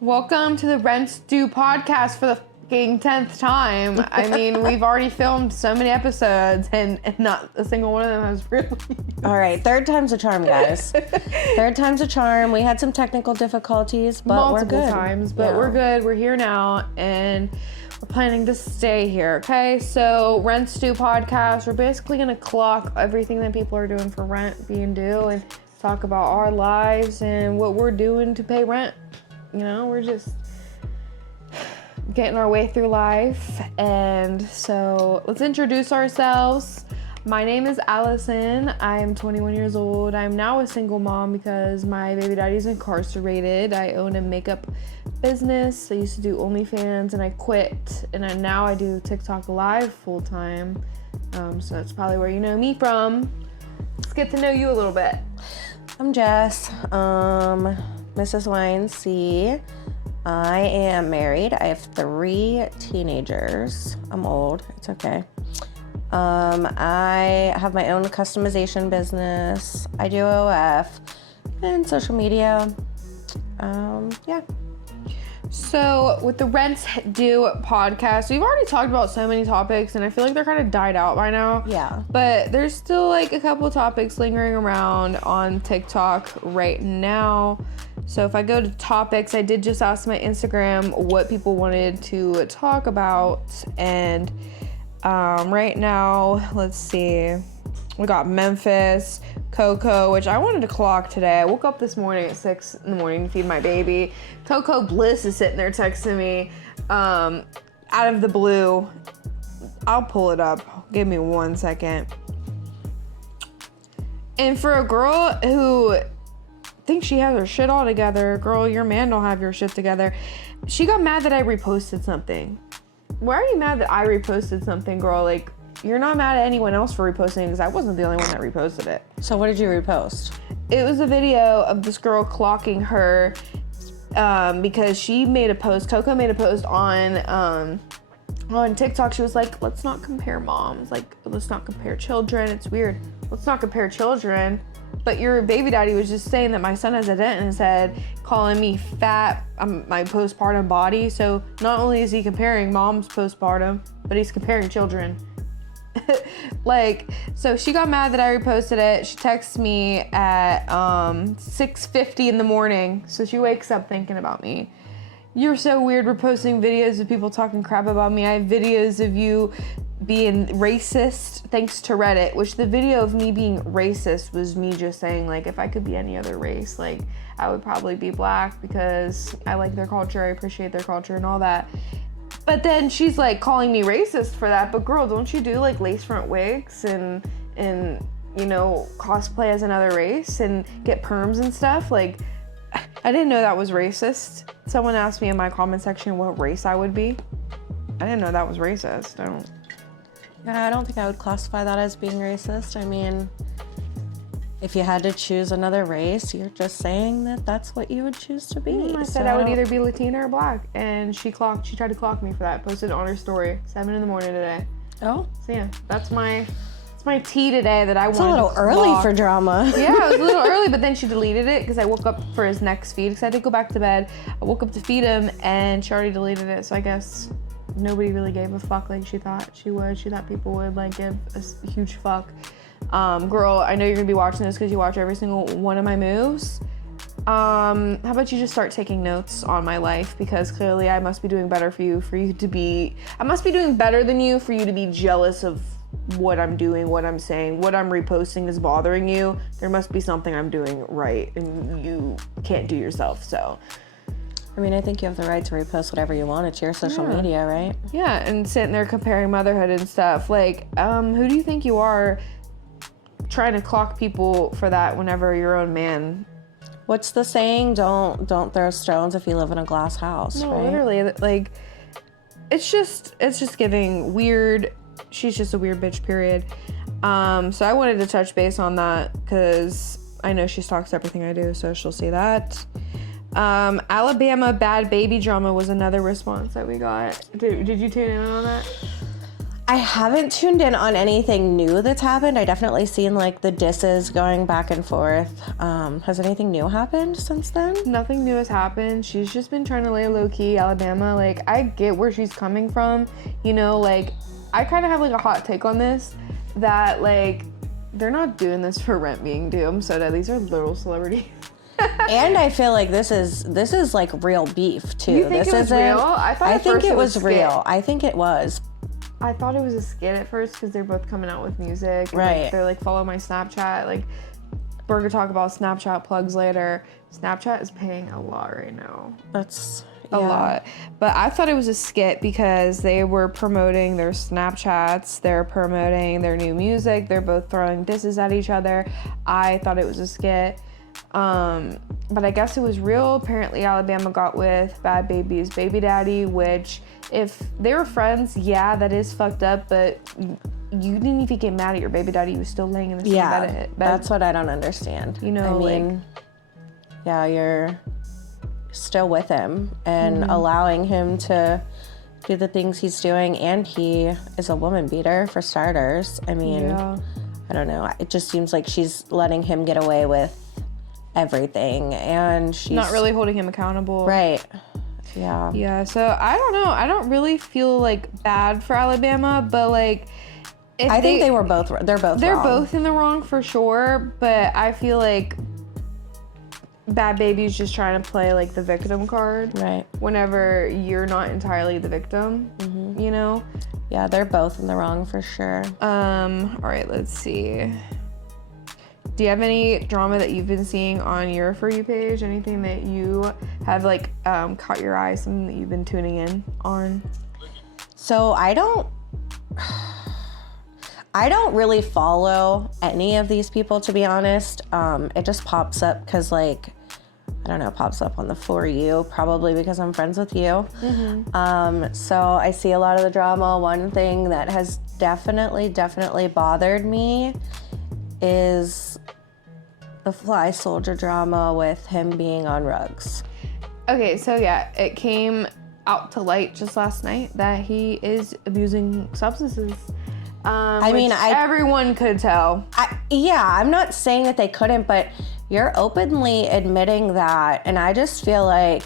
Welcome to the Rent Due podcast for the fucking 10th time. I mean, we've already filmed so many episodes and not a single one of them has really. All right, third time's a charm, guys. Third time's a charm. We had some technical difficulties, but Multiple we're good. times, but we're good. We're here now, and we're planning to stay here, okay? So, Rent Due podcast, we're basically going to clock everything that people are doing for rent being due and talk about our lives and what we're doing to pay rent. You know, we're just getting our way through life. And so let's introduce ourselves. My name is Allison. I am 21 years old. I'm now a single mom because my baby daddy's incarcerated. I own a makeup business. I used to do OnlyFans and I quit. And now I do TikTok Live full time. So that's probably where you know me from. Let's get to know you a little bit. I'm Jess, Mrs. Wine C. I am married. I have 3 teenagers. I'm old. It's okay. I have my own customization business. I do OF and social media. Yeah. So with the Rent Due podcast, we've already talked about so many topics and I feel like they're kind of died out by now. Yeah. But there's still like a couple topics lingering around on TikTok right now. So if I go to topics, I did just ask my Instagram what people wanted to talk about. And right now, let's see. We got Memphis, Coco, which I wanted to clock today. I woke up this morning at 6 in the morning to feed my baby. Coco Bliss is sitting there texting me out of the blue. I'll pull it up. Give me 1 second. And for a girl who thinks she has her shit all together, girl, your man don't have your shit together. She got mad that I reposted something. Why are you mad that I reposted something, girl? Like, you're not mad at anyone else for reposting because I wasn't the only one that reposted it. So what did you repost? It was a video of this girl clocking her because she made a post. Coco made a post on TikTok. She was like, let's not compare moms. Like, let's not compare children. It's weird. Let's not compare children. But your baby daddy was just saying that my son has a dent in his head, calling me fat, my postpartum body. So not only is he comparing mom's postpartum, but he's comparing children. Like, so she got mad that I reposted it. She texts me at 6:50 in the morning. So she wakes up thinking about me. You're so weird reposting videos of people talking crap about me. I have videos of you being racist thanks to Reddit, which the video of me being racist was me just saying, like, if I could be any other race, like, I would probably be black because I like their culture, I appreciate their culture and all that. But then she's like calling me racist for that. But girl, don't you do like lace front wigs and you know, cosplay as another race and get perms and stuff? Like, I didn't know that was racist. Someone asked me in my comment section what race I would be. I didn't know that was racist. Yeah, I don't think I would classify that as being racist. I mean, if you had to choose another race, you're just saying that that's what you would choose to be. I said I would either be Latina or black, and she tried to clock me for that. Posted on her story 7 in the morning today. Oh, so yeah, that's my tea today that I wanted. It's a little early for drama. Yeah, it was a little early, but then she deleted it because I woke up for his next feed because I had to go back to bed. I woke up to feed him, and she already deleted it. So I guess nobody really gave a fuck like she thought she would. She thought people would like give a huge fuck. Girl, I know you're gonna be watching this because you watch every single one of my moves. How about you just start taking notes on my life, because clearly I must be doing better I must be doing better than you for you to be jealous of what I'm doing, what I'm saying, what I'm reposting is bothering you. There must be something I'm doing right and you can't do yourself, so. I mean, I think you have the right to repost whatever you want. It's your social media, right? Yeah, and sitting there comparing motherhood and stuff. Like, who do you think you are trying to clock people for that whenever your own man? What's the saying? Don't throw stones if you live in a glass house, no, right? Literally, like, it's just giving weird. She's just a weird bitch, period. So I wanted to touch base on that because I know she stalks everything I do, so she'll see that. Alabama bad baby drama was another response that we got. Did you tune in on that? I haven't tuned in on anything new that's happened. I definitely seen like the disses going back and forth. Has anything new happened since then? Nothing new has happened. She's just been trying to lay low key. Alabama, like, I get where she's coming from. You know, like, I kind of have like a hot take on this, that like they're not doing this for rent being due. I'm so dead. These are little celebrities. And I feel like this is like real beef too. You think it was real? I think it was real. I think it was. I thought it was a skit at first because they're both coming out with music. And, right. Like, they're like, follow my Snapchat. Like, we're gonna talk about Snapchat plugs later. Snapchat is paying a lot right now. That's a lot. But I thought it was a skit because they were promoting their Snapchats. They're promoting their new music. They're both throwing disses at each other. I thought it was a skit. But I guess it was real. Apparently Alabama got with Bad Baby's baby daddy, which if they were friends, yeah, that is fucked up, but you didn't even get mad at your baby daddy. You was still laying in the same bed. That's what I don't understand. You know, I mean, like, yeah, you're still with him and allowing him to do the things he's doing, and he is a woman beater for starters. I mean, I don't know. It just seems like she's letting him get away with everything, and she's not really holding him accountable. Right. Yeah. Yeah, so I don't know. I don't really feel like bad for Alabama, but like I think they're both they're wrong. both in the wrong for sure, but I feel like Bad Baby's just trying to play like the victim card. Right. Whenever you're not entirely the victim, you know? Yeah, they're both in the wrong for sure. All right, let's see. Do you have any drama that you've been seeing on your For You page? Anything that you have like caught your eye, something that you've been tuning in on? So I don't really follow any of these people, to be honest. It just pops up because like, I don't know, it pops up on the For You, probably because I'm friends with you. So I see a lot of the drama. One thing that has definitely bothered me is the Fly Soldier drama with him being on rugs. Okay, so yeah, it came out to light just last night that he is abusing substances. I mean, everyone could tell. I'm not saying that they couldn't, but you're openly admitting that, and I just feel like,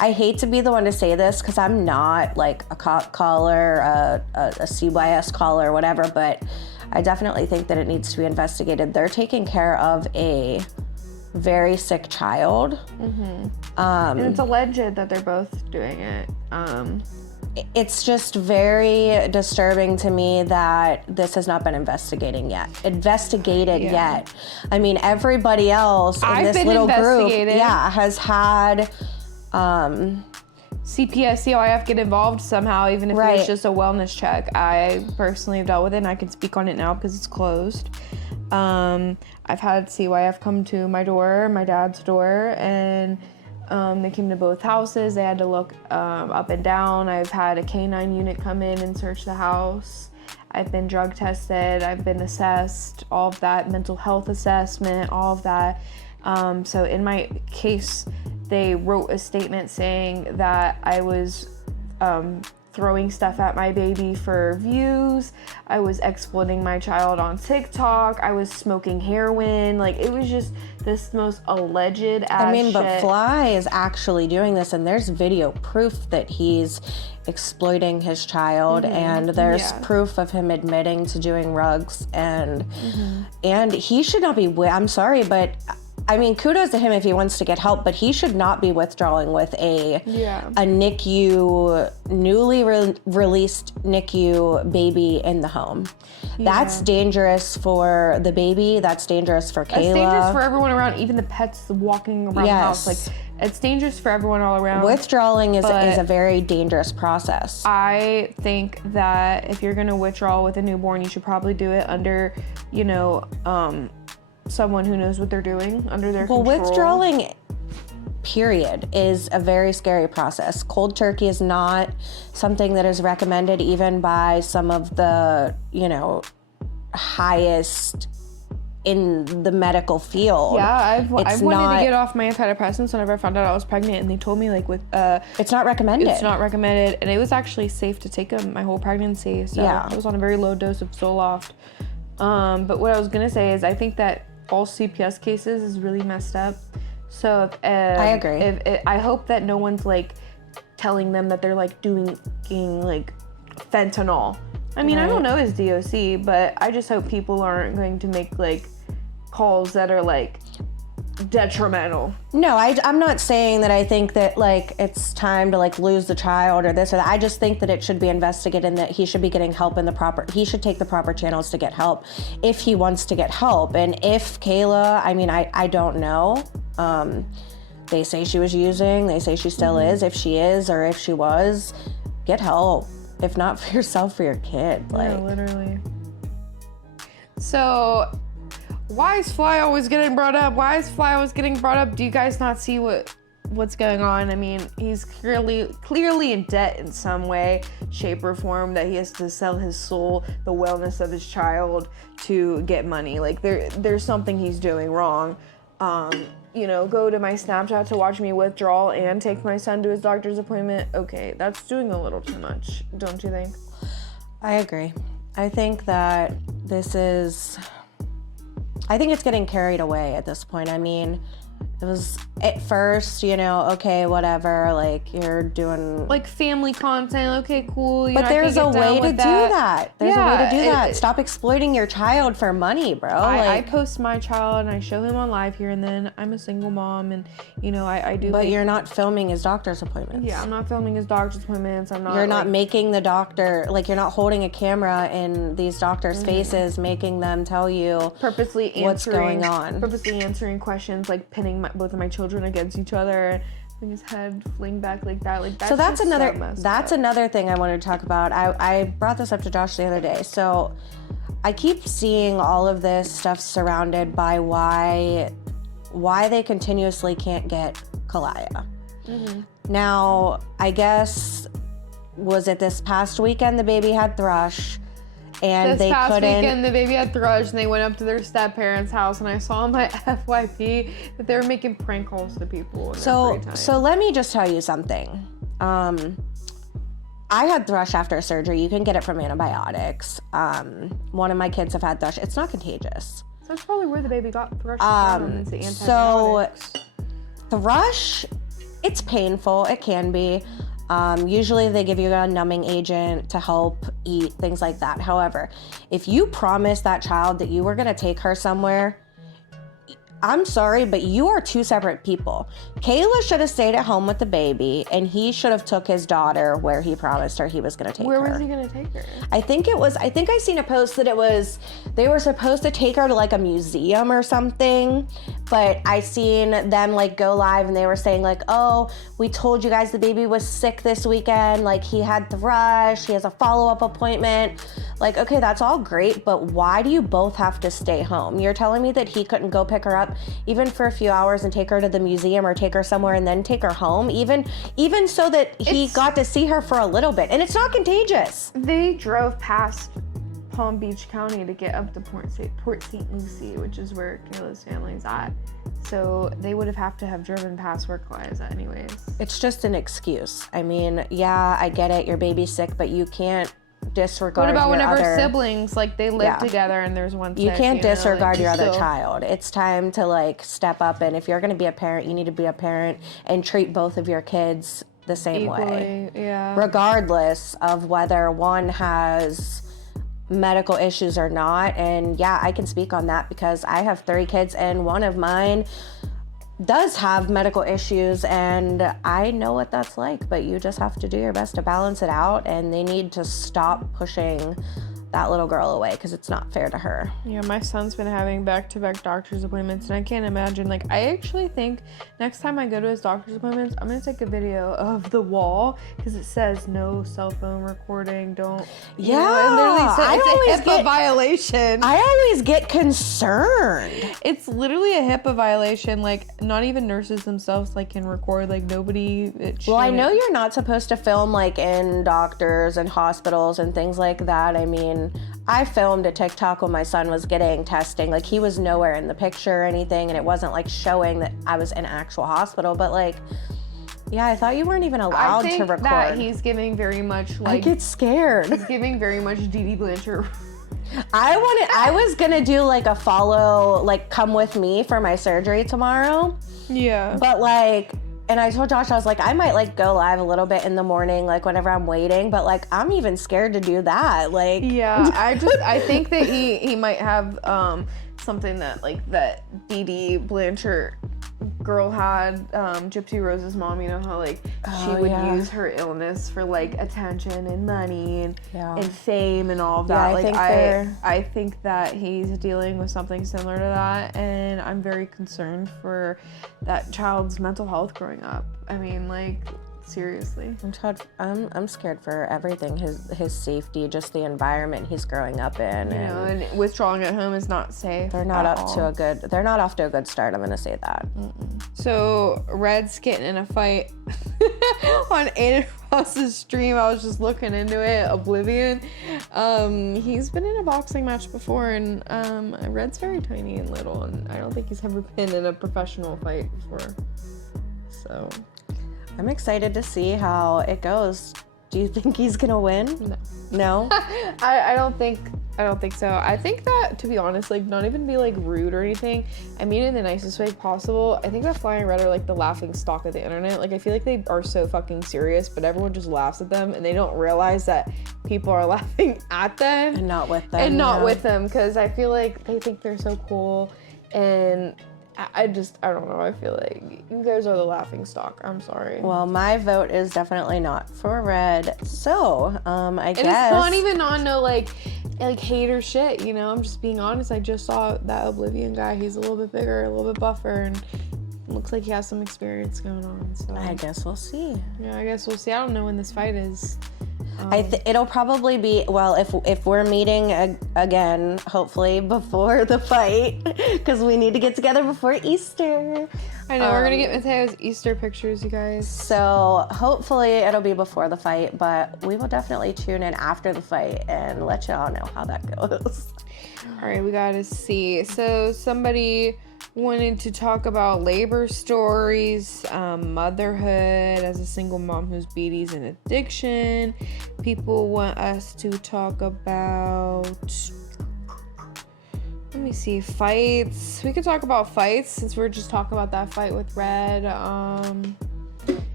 I hate to be the one to say this because I'm not like a cop caller, a CYS caller, whatever, but I definitely think that it needs to be investigated. They're taking care of a very sick child. And it's alleged that they're both doing it. It's just very disturbing to me that this has not been investigated yet. I mean, everybody else in this little group, has had CPS, CYF get involved somehow, even if it's just a wellness check. I personally have dealt with it, and I can speak on it now because it's closed. I've had CYF come to my door, my dad's door, and they came to both houses. They had to look up and down. I've had a K-9 unit come in and search the house. I've been drug tested. I've been assessed, all of that, mental health assessment, all of that. So in my case, they wrote a statement saying that I was throwing stuff at my baby for views. I was exploiting my child on TikTok. I was smoking heroin. Like, it was just this most alleged ass shit. But Fly is actually doing this, and there's video proof that he's exploiting his child, and there's proof of him admitting to doing rugs, and he should not be, I'm sorry, but I mean, kudos to him if he wants to get help, but he should not be withdrawing with a NICU, newly released NICU baby in the home. That's dangerous for the baby. That's dangerous for Kayla. That's dangerous for everyone around, even the pets walking around the house. Like, it's dangerous for everyone all around. Withdrawing is a very dangerous process. I think that if you're going to withdraw with a newborn, you should probably do it under, someone who knows what they're doing, under their control. Well, withdrawing, period, is a very scary process. Cold turkey is not something that is recommended even by some of the, highest in the medical field. Yeah, I've wanted to get off my antidepressants whenever I found out I was pregnant, and they told me like with it's not recommended. It's not recommended, and it was actually safe to take them my whole pregnancy. So I was on a very low dose of Zoloft. But what I was gonna say is I think that all CPS cases is really messed up. So I agree. I hope that no one's like telling them that they're like doing like fentanyl. I mean, I don't know his DOC, but I just hope people aren't going to make like calls that are like detrimental. No, I'm not saying that I think that like it's time to like lose the child or this or that. I just think that it should be investigated and that he should be getting help he should take the proper channels to get help if he wants to get help. And if Kayla, I mean, I don't know. They say she was using, they say she still is. If she is or if she was, get help. If not for yourself, for your kid. Like, yeah, literally. So, why is Fly always getting brought up? Do you guys not see what's going on? I mean, he's clearly in debt in some way, shape, or form, that he has to sell his soul, the wellness of his child, to get money. Like, there's something he's doing wrong. Go to my Snapchat to watch me withdraw and take my son to his doctor's appointment. Okay, that's doing a little too much, don't you think? I agree. I think that it's getting carried away at this point. I mean, it was at first, okay, whatever, like you're doing like family content, okay, cool. But there's a way to do that. There's a way to do that. Stop exploiting your child for money, bro. I post my child and I show him on live here and then. I'm a single mom and I do. But you're not filming his doctor's appointments. Yeah, I'm not filming his doctor's appointments. You're not making the doctor, like you're not holding a camera in these doctors' faces, making them tell you purposely what's going on. Purposely answering questions, like pinning both of my children against each other and having his head fling back like that. Like that's so that's so another thing I wanted to talk about. I brought this up to Josh the other day. So I keep seeing all of this stuff surrounded by why they continuously can't get Kalaya. Now, I guess, was it this past weekend the baby had thrush? And this past weekend, the baby had thrush, and they went up to their step-parents' house, and I saw on my FYP that they were making prank calls to people. So let me just tell you something. I had thrush after surgery. You can get it from antibiotics. One of my kids have had thrush. It's not contagious. So that's probably where the baby got thrush from. Is the antibiotics. So thrush, it's painful. It can be. Usually they give you a numbing agent to help eat, things like that. However, if you promise that child that you were going to take her somewhere, I'm sorry, but you are two separate people. Kayla should have stayed at home with the baby, and he should have took his daughter where he promised her he was going to take her. Where was he going to take her? I think I seen a post that they were supposed to take her to like a museum or something, but I seen them like go live and they were saying like, oh, we told you guys the baby was sick this weekend, like he had thrush, he has a follow-up appointment. Like, okay, that's all great, but why do you both have to stay home? You're telling me that he couldn't go pick her up even for a few hours and take her to the museum or take her somewhere and then take her home, even so that he got to see her for a little bit. And it's not contagious. They drove past Palm Beach County to get up to Port St. Lucie, which is where Kayla's family's at. So they would have to have driven past where Kalaya's at anyways. It's just an excuse. I mean, yeah, I get it. Your baby's sick, but you can't disregard. What about your whenever siblings like they live together and there's one sick? You can't disregard your other child. It's time to like step up, and if you're going to be a parent, you need to be a parent and treat both of your kids the same way. Yeah. Regardless of whether one has medical issues or not. And yeah, I can speak on that because I have 3 kids and one of mine does have medical issues, and I know what that's like, but you just have to do your best to balance it out, and they need to stop pushing that little girl away because it's not fair to her. Yeah, my son's been having back-to-back doctor's appointments, and I can't imagine. Like, I actually think next time I go to his doctor's appointments, I'm gonna take a video of the wall because it says no cell phone recording. Don't. Yeah, it literally says it's a HIPAA violation. I always get concerned. It's literally a HIPAA violation. Like, not even nurses themselves like can record. Like, nobody. Well, I know you're not supposed to film like in doctors and hospitals and things like that. I mean, mean, I filmed a TikTok when my son was getting testing. Like, he was nowhere in the picture or anything, and it wasn't like showing that I was in actual hospital. But like, yeah, I thought you weren't even allowed to record. That he's giving very much like. I get scared. He's giving very much Dee Dee Blanchard. I was gonna do like a follow, like, come with me for my surgery tomorrow. Yeah. But like, and I told Josh, I was like, I might like go live a little bit in the morning, like whenever I'm waiting, but like, I'm even scared to do that. Like, yeah, I think that he might have something that like that Dee Dee Blanchard girl had, Gypsy Rose's mom, you know how like she would use her illness for like attention and money and fame and all of that. I think that he's dealing with something similar to that, and I'm very concerned for that child's mental health growing up. I mean, like, seriously. I'm scared for everything, his safety, just the environment he's growing up in. You know, and withdrawing at home is not safe. They're not off to a good start, I'm gonna say that. So Red's getting in a fight on Aiden Ross's stream. I was just looking into it, Oblivion. He's been in a boxing match before, and Red's very tiny and little, and I don't think he's ever been in a professional fight before. So I'm excited to see how it goes. Do you think he's gonna win? No? I don't think so. I think that, to be honest, like, not even be like rude or anything, I mean in the nicest way possible, I think that Fly and Red are like the laughing stock of the internet. Like, I feel like they are so fucking serious, but everyone just laughs at them, and they don't realize that people are laughing at them and not with them. With them, because I feel like they think they're so cool, and I don't know. I feel like you guys are the laughing stock. I'm sorry. Well, my vote is definitely not for Red. So, I guess. And it's not even on no like hater shit, you know? I'm just being honest. I just saw that Oblivion guy. He's a little bit bigger, a little bit buffer, and looks like he has some experience going on. So I guess we'll see. Yeah, I guess we'll see. I don't know when this fight is. It'll probably be, well, if we're meeting again, hopefully before the fight, because we need to get together before Easter. I know, we're going to get Mateo's Easter pictures, you guys. So hopefully it'll be before the fight, but we will definitely tune in after the fight and let y'all know how that goes. All right, we got to see. So somebody wanted to talk about labor stories, motherhood as a single mom who's BD's and addiction. People want us to talk about, let me see, fights. We could talk about fights since we're just talking about that fight with Red.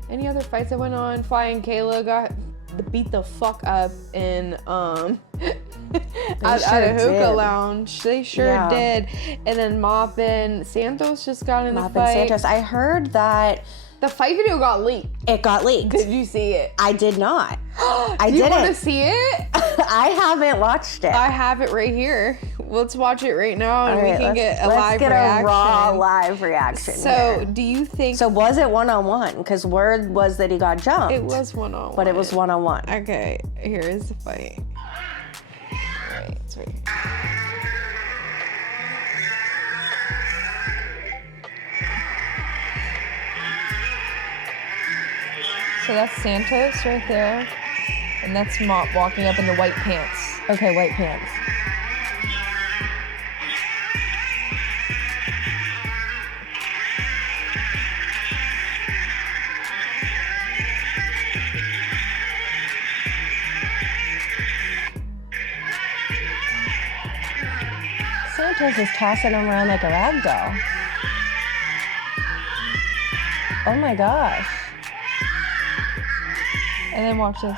Any other fights that went on? Fly and Kayla got beat the fuck up in at a hookah lounge. They sure did. And then Mop and Santos just got in the fight. And Santos. I heard that the fight video got leaked. It got leaked. Did you see it? I did not. I didn't. You want to see it? I haven't watched it. I have it right here. Let's watch it right now, and we can get a live reaction. Let's get a raw live reaction. So, do you think? So, was it one-on-one? Because word was that he got jumped. It was one-on-one. But it was one-on-one. Okay, here is the fight. Wait, it's right here. So that's Santos right there, and that's Mop walking up in the white pants. Okay, white pants. Santos is tossing him around like a rag doll. Oh my gosh. And then watch this.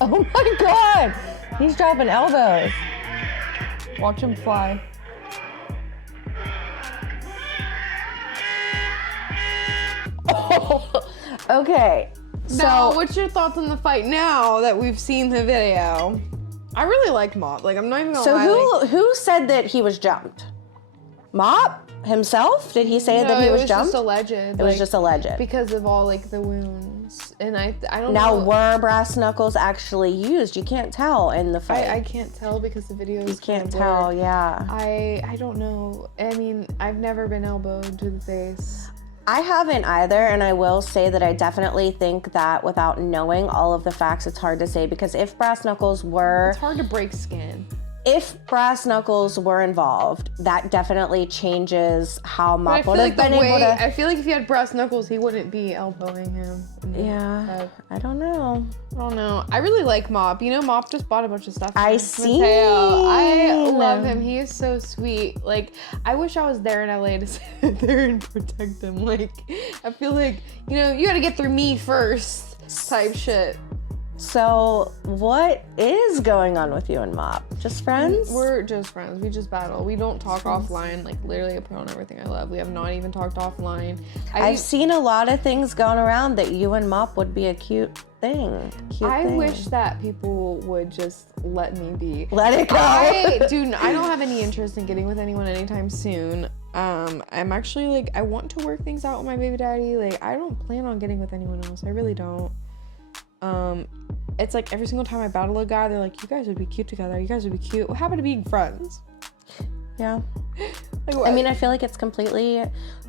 Oh my god! He's dropping elbows. Watch him fly. Oh, okay. Now, what's your thoughts on the fight now that we've seen the video? I really like Mop. Like, I'm not even gonna lie. So who said that he was jumped? Mop himself? Did he say that he was jumped? It was just alleged. It was just alleged. Because of all, like, the wounds. And I don't know. Now, were brass knuckles actually used? You can't tell in the fight. I can't tell because the video is. You can't tell, yeah. I don't know. I mean, I've never been elbowed to the face. I haven't either, and I will say that I definitely think that without knowing all of the facts, it's hard to say, because if brass knuckles were... It's hard to break skin. If brass knuckles were involved, that definitely changes how Mop would have been able to... I feel like if he had brass knuckles, he wouldn't be elbowing him. Yeah, I don't know. I really like Mop. You know, Mop just bought a bunch of stuff. I see. I love him. He is so sweet. Like, I wish I was there in LA to sit there and protect him. Like, I feel like, you know, you gotta get through me first type shit. So, what is going on with you and Mop? Just friends? We're just friends. We just battle. We don't talk offline. Like, literally, I put on everything I love. We have not even talked offline. I've seen a lot of things going around that you and Mop would be a cute thing. I wish that people would just let me be. Let it go. I don't have any interest in getting with anyone anytime soon. I'm actually, like, I want to work things out with my baby daddy. Like, I don't plan on getting with anyone else. I really don't. It's like every single time I battle a guy, they're like, you guys would be cute together. You guys would be cute. What happened to being friends? Yeah. Like, I mean, I feel like it's completely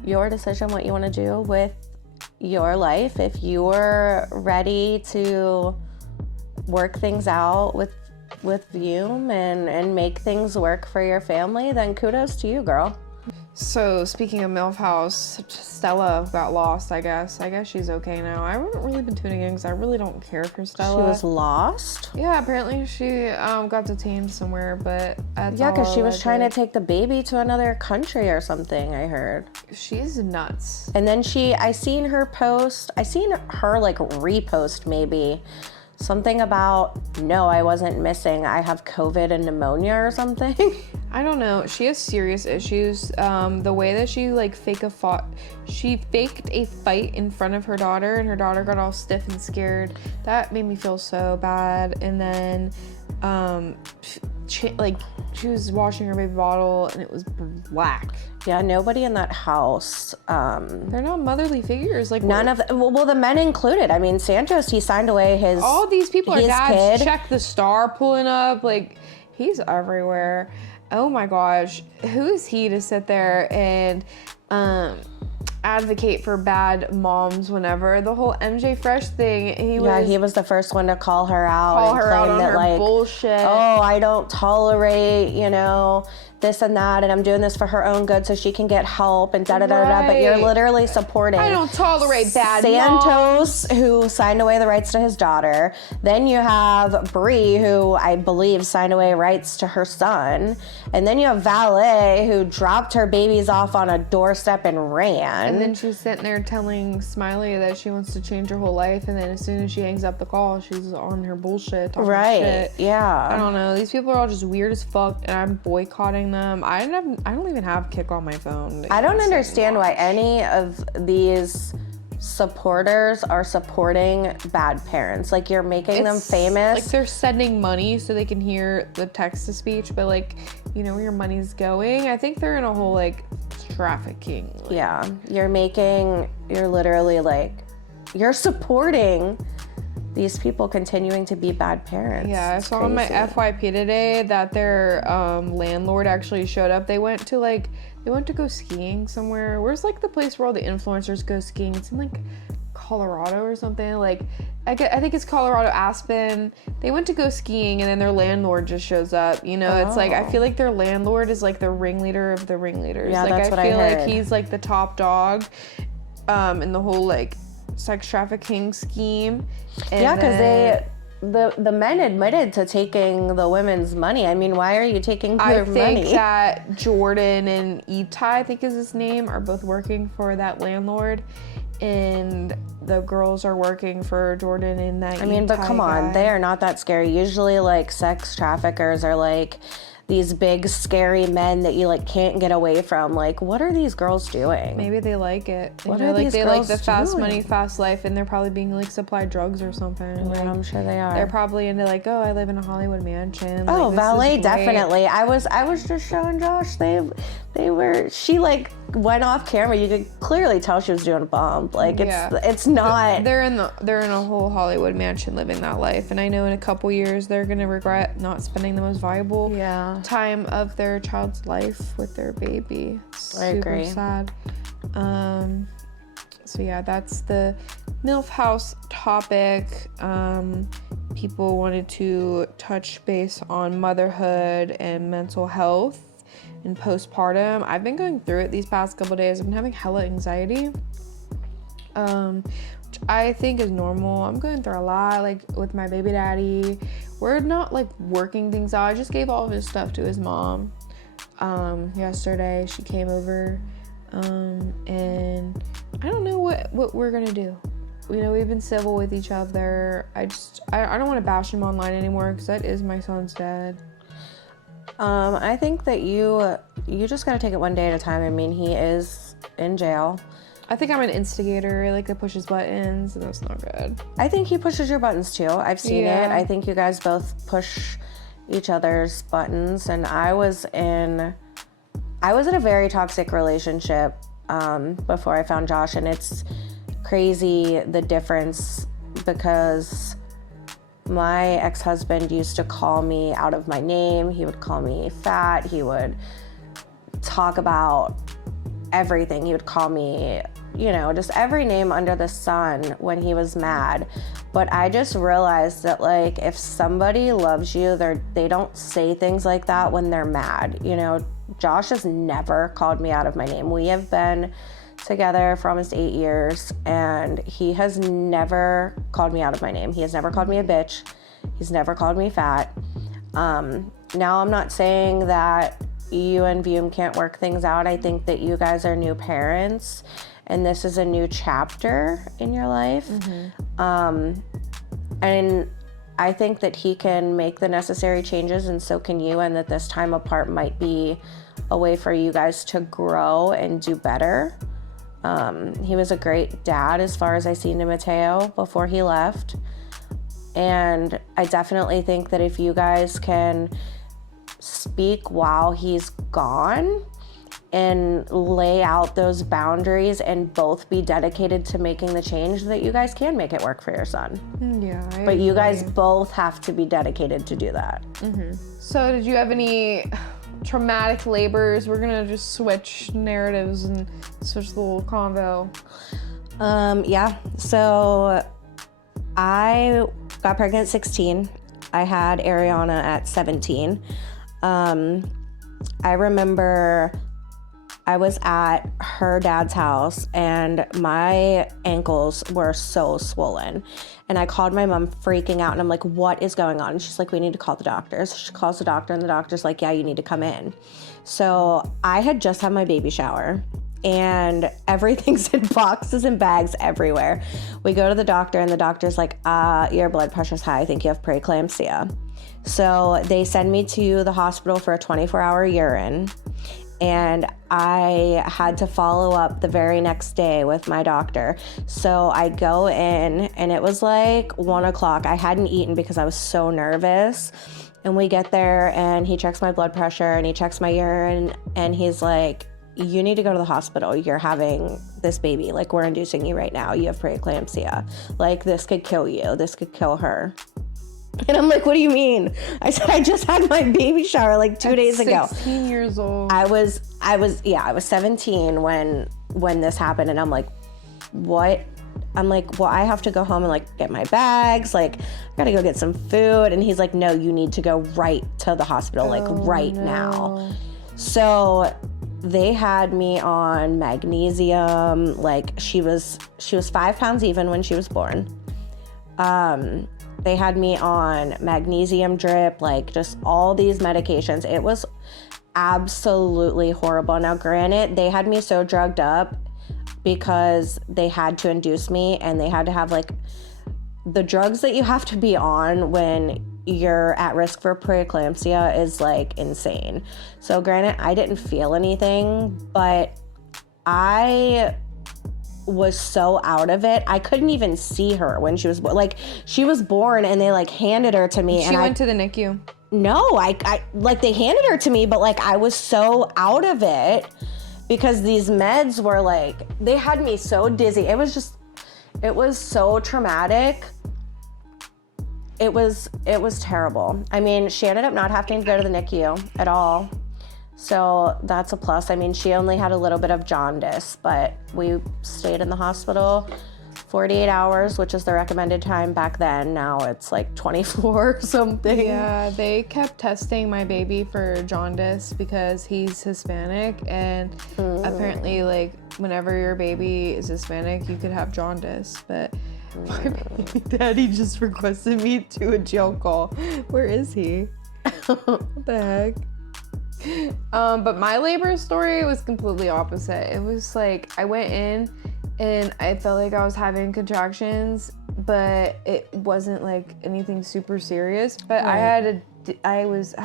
your decision what you want to do with your life. If you're ready to work things out with Vume and make things work for your family, then kudos to you, girl. So, speaking of MILF House, Stella got lost, I guess. I guess she's okay now. I haven't really been tuning in because I really don't care for Stella. She was lost? Yeah, apparently she got detained somewhere, but... Yeah, because she was trying to take the baby to another country or something, I heard. She's nuts. And then I seen her like repost maybe, something about, no, I wasn't missing. I have COVID and pneumonia or something. I don't know. She has serious issues. The way that she she faked a fight in front of her daughter, and her daughter got all stiff and scared. That made me feel so bad. And then, she was washing her baby bottle, and it was black. Yeah, nobody in that house. They're not motherly figures. Like, none of well, the men included. I mean, Santos, he signed away his. All these people are dads. Kid. Check the star pulling up. Like, he's everywhere. Oh my gosh, who is he to sit there and advocate for bad moms whenever the whole MJ Fresh thing, he was the first one to call her out on that, her like, bullshit. Oh, I don't tolerate, this and that, and I'm doing this for her own good so she can get help and da-da-da-da, but you're literally supporting I don't tolerate bad Santos, moms. who signed away the rights to his daughter. Then you have Bree, who I believe signed away rights to her son. And then you have Valet, who dropped her babies off on a doorstep and ran. And then she's sitting there telling Smiley that she wants to change her whole life, and then as soon as she hangs up the call, she's on her bullshit, talking shit. Yeah. I don't know. These people are all just weird as fuck, and I'm boycotting them. I don't even have Kick on my phone. I don't understand why any of these supporters are supporting bad parents. Like, you're making them famous. Like, they're sending money so they can hear the text-to-speech, but, like, you know where your money's going? I think they're in a whole, like, trafficking. Like, yeah. You're literally, like, you're supporting these people continuing to be bad parents. Yeah, I saw on my FYP today that their landlord actually showed up. They went to go skiing somewhere. Where's, like, the place where all the influencers go skiing? It's in, like, Colorado or something. Like, I think it's Colorado, Aspen. They went to go skiing, and then their landlord just shows up. It's like, I feel like their landlord is, like, the ringleader of the ringleaders. Yeah, like, that's what I feel heard. like he's, like, the top dog in the whole, like, sex trafficking scheme. And yeah, because the men admitted to taking the women's money. I mean, why are you taking their money? I think that Jordan and Itai, I think is his name, are both working for that landlord, and the girls are working for Jordan and that but come on, they are not that scary. Usually, like, sex traffickers are, like, these big scary men that you, like, can't get away from. Like, what are these girls doing? Maybe they like it. What are these they girls like the fast doing? money, fast life, and they're probably being, like, supplied drugs or something. Yeah, like, I'm sure they are. They're probably into, like, oh, I live in a Hollywood mansion. Oh, like, this Valet, is great. definitely. I was just showing Josh. She, like, went off camera. You could clearly tell she was doing a bump. Like, it's not. They're in a whole Hollywood mansion living that life, and I know in a couple years they're gonna regret not spending the most valuable time of their child's life with their baby. I agree. Super sad. So yeah, that's the MILF house topic. People wanted to touch base on motherhood and mental health and postpartum. I've been going through it these past couple days. I've been having hella anxiety, which I think is normal. I'm going through a lot, like with my baby daddy. We're not like working things out. I just gave all of his stuff to his mom yesterday. She came over, and I don't know what we're gonna do. You know, we've been civil with each other. I don't want to bash him online anymore because that is my son's dad. I think that you just gotta take it one day at a time. I mean, he is in jail. I think I'm an instigator. I like to push his buttons, and that's not good. I think he pushes your buttons too. I've seen it. I think you guys both push each other's buttons, and I was in a very toxic relationship before I found Josh, and it's crazy the difference because my ex-husband used to call me out of my name. He would call me fat. He would talk about everything. He would call me, you know, just every name under the sun when he was mad. But I just realized that, like, if somebody loves you, they don't say things like that when they're mad. You know, Josh has never called me out of my name. We have been together for almost 8 years, and he has never called me out of my name. He has never called me a bitch. He's never called me fat. Now, I'm not saying that you and Vume can't work things out. I think that you guys are new parents, and this is a new chapter in your life. And I think that he can make the necessary changes, and so can you, and that this time apart might be a way for you guys to grow and do better. He was a great dad as far as I seen to Mateo before he left. And I definitely think that if you guys can speak while he's gone and lay out those boundaries and both be dedicated to making the change, that you guys can make it work for your son. Yeah, I But agree. you guys both have to be dedicated to do that. So did you have any traumatic labors? We're gonna just switch narratives and switch the little convo. Yeah, so I got pregnant at 16. I had Ariana at 17. I remember I was at her dad's house and my ankles were so swollen. And I called my mom freaking out and I'm like, what is going on? And she's like, we need to call the doctor. So she calls the doctor and the doctor's like, yeah, you need to come in. So I had just had my baby shower and everything's in boxes and bags everywhere. We go to the doctor and the doctor's like, your blood pressure's high. I think you have preeclampsia. So they send me to the hospital for a 24-hour urine. And I had to follow up the very next day with my doctor. So I go in and it was like 1 o'clock. I hadn't eaten because I was so nervous. And we get there and he checks my blood pressure and he checks my urine and he's like, you need to go to the hospital. You're having this baby. Like, we're inducing you right now. You have preeclampsia. Like, this could kill you. This could kill her. And I'm like, what do you mean? I said, I just had my baby shower like 2 days ago. 16 years old. I was 17 when this happened. And I'm like, what? I'm like, well, I have to go home and like get my bags. Like, I gotta go get some food. And he's like, no, you need to go right to the hospital, like right now. So they had me on magnesium. Like, she was 5 pounds even when she was born. They had me on magnesium drip, like just all these medications. It was absolutely horrible. Now, granted, they had me so drugged up because they had to induce me and they had to have like the drugs that you have to be on when you're at risk for preeclampsia is like insane. So granted, I didn't feel anything, but I was so out of it. I couldn't even see her when she was born. Like, she was born and they like handed her to me. She went to the NICU. No, I like they handed her to me, but like I was so out of it because these meds were like, they had me so dizzy. It was so traumatic. It was terrible. I mean, she ended up not having to go to the NICU at all. So that's a plus. I mean, she only had a little bit of jaundice, but we stayed in the hospital 48 hours, which is the recommended time back then. Now it's like 24 or something. Yeah, they kept testing my baby for jaundice because he's Hispanic, and apparently, like, whenever your baby is Hispanic, you could have jaundice. But my baby daddy just requested me to a jail call. Where is he? What the heck? But my labor story was completely opposite. It was like I went in and I felt like I was having contractions, but it wasn't like anything super serious. But right. I was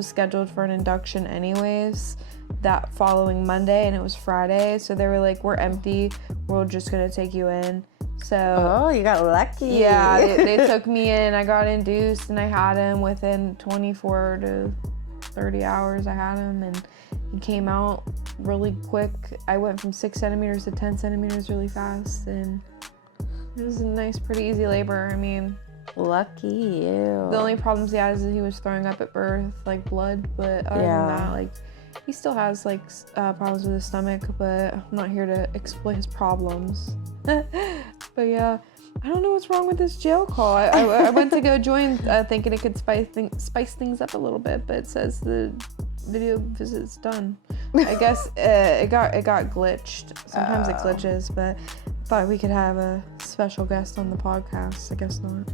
scheduled for an induction anyways that following Monday, and it was Friday. So they were like, "We're empty. We're just gonna take you in." So you got lucky. Yeah, they took me in. I got induced, and I had him within 24 to 30 hours. I had him, and he came out really quick. I went from 6 centimeters to 10 centimeters really fast, and it was a nice, pretty easy labor. I mean, lucky you. The only problems he had is that he was throwing up at birth, like blood, but other than that, like, he still has like problems with his stomach, but I'm not here to exploit his problems. But yeah, I don't know what's wrong with this jail call. I went to go join thinking it could spice things up a little bit, but it says the video visit's done. I guess it got glitched. Sometimes it glitches, but I thought we could have a special guest on the podcast. I guess not.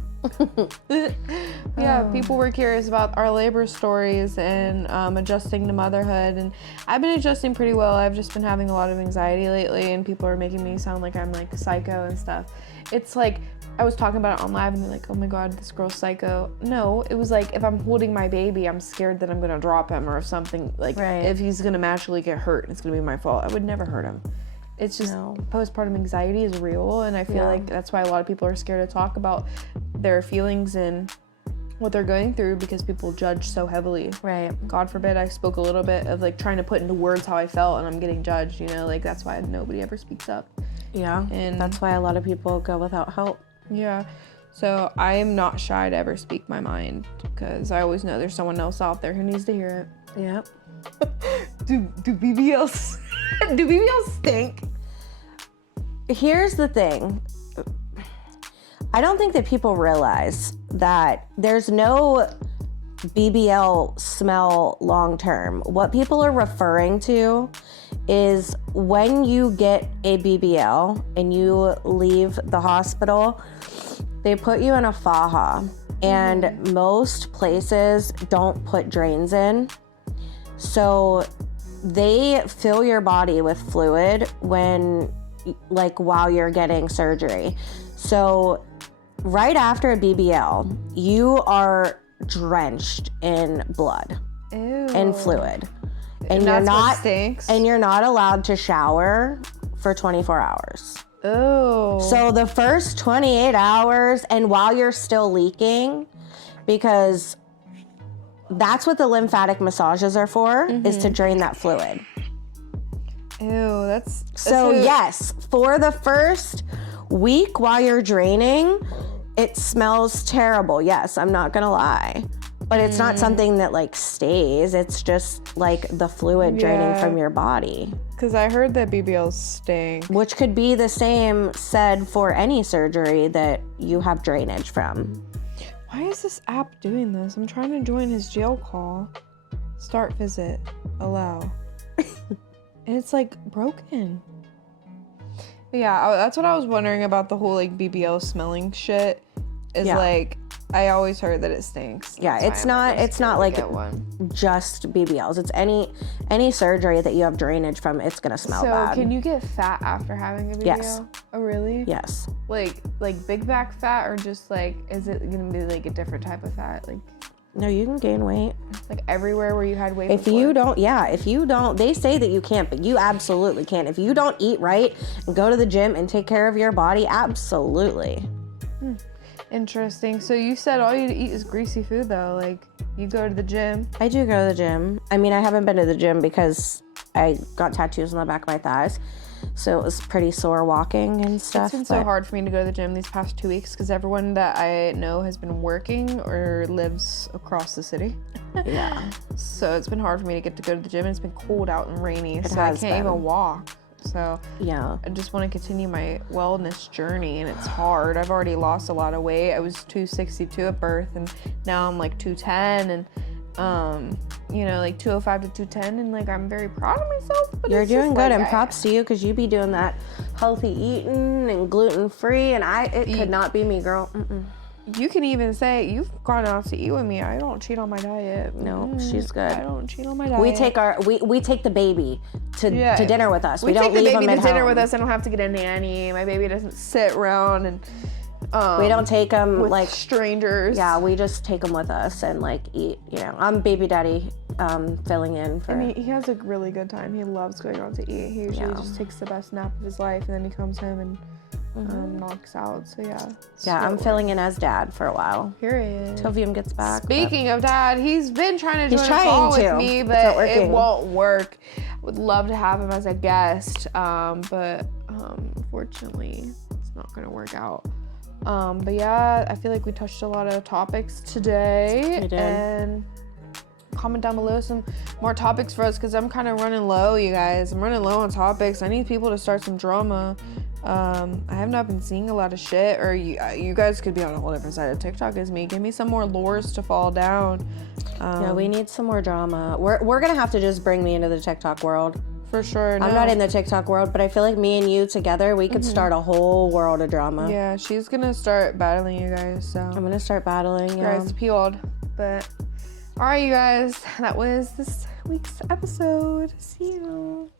Yeah, people were curious about our labor stories and adjusting to motherhood, and I've been adjusting pretty well. I've just been having a lot of anxiety lately, and people are making me sound like I'm like psycho and stuff. It's like I was talking about it on live, and they're like, "Oh my god, this girl's psycho." No, it was like if I'm holding my baby, I'm scared that I'm gonna drop him, or if something like if he's gonna magically get hurt, it's gonna be my fault. I would never hurt him. It's just postpartum anxiety is real, and I feel like that's why a lot of people are scared to talk about their feelings and what they're going through, because people judge so heavily. Right. God forbid I spoke a little bit of like trying to put into words how I felt, and I'm getting judged, you know, like that's why nobody ever speaks up. Yeah. And that's why a lot of people go without help. Yeah. So I am not shy to ever speak my mind, because I always know there's someone else out there who needs to hear it. Yep. Do BBLs do BBLs stink? Here's the thing. I don't think that people realize that there's no BBL smell long term. What people are referring to is when you get a BBL and you leave the hospital, they put you in a faja, and most places don't put drains in. So they fill your body with fluid while you're getting surgery. So right after a BBL, you are drenched in blood and fluid. And you're not allowed to shower for 24 hours. Oh. So the first 28 hours, and while you're still leaking, because that's what the lymphatic massages are for, is to drain that fluid. Ew, that's yes, for the first week while you're draining, it smells terrible. Yes, I'm not gonna lie. But it's not something that like stays. It's just like the fluid draining from your body. Because I heard that BBLs stink. Which could be the same said for any surgery that you have drainage from. Why is this app doing this? I'm trying to join his jail call. Start visit. Allow. And it's like broken. But yeah, that's what I was wondering about the whole like BBL smelling shit. Is like, I always heard that it stinks. Yeah, it's not like just BBLs. It's any surgery that you have drainage from, it's gonna smell bad. So can you get fat after having a BBL? Yes. Oh really? Yes. Like big back fat, or just like, is it gonna be like a different type of fat? Like, no, you can gain weight. Like everywhere where you had weight before? If you don't, they say that you can't, but you absolutely can. If you don't eat right and go to the gym and take care of your body, absolutely. Interesting. So you said all you eat is greasy food though. Like, you go to the gym. I do go to the gym. I mean, I haven't been to the gym because I got tattoos on the back of my thighs. So it was pretty sore walking and stuff. It's been so hard for me to go to the gym these past 2 weeks because everyone that I know has been working or lives across the city. Yeah. So it's been hard for me to get to go to the gym. It's been cold out and rainy, so I has can't been. even walk. So Yeah. I just want to continue my wellness journey, and it's hard. I've already lost a lot of weight. I was 262 at birth, and now I'm like 210, and you know, like 205 to 210, and like I'm very proud of myself. But You're it's doing just good, like, and props to you because you be doing that healthy eating and gluten free, and it could not be me, girl. You can even say you've gone out to eat with me. I don't cheat on my diet. No, she's good. I don't cheat on my diet. We take the baby to dinner with us. We don't take the leave baby him to at dinner home. with us. I don't have to get a nanny. My baby doesn't sit around and We don't take him with like strangers. Yeah, we just take him with us and like eat. You know, I'm baby daddy, filling in for. I mean, he has a really good time. He loves going out to eat. He usually just takes the best nap of his life, and then he comes home and knocks out. So yeah. I'm filling in as dad for a while. Period. Till Viam gets back. Speaking of dad, he's been trying to join a trying call to. with me, It's not but it working. won't work. Would love to have him as a guest, but unfortunately, it's not going to work out. But yeah, I feel like we touched a lot of topics today. We did. And comment down below some more topics for us because I'm kind of running low, you guys. I'm running low on topics. I need people to start some drama. I have not been seeing a lot of shit, or you guys could be on a whole different side of TikTok as me. Give me some more lures to fall down. Yeah, we need some more drama. We're gonna have to just bring me into the TikTok world. For sure. I'm not in the TikTok world, but I feel like me and you together, we could start a whole world of drama. Yeah, she's gonna start battling you guys, so I'm gonna start battling. guys peeled. But all right, you guys, that was this week's episode. See you.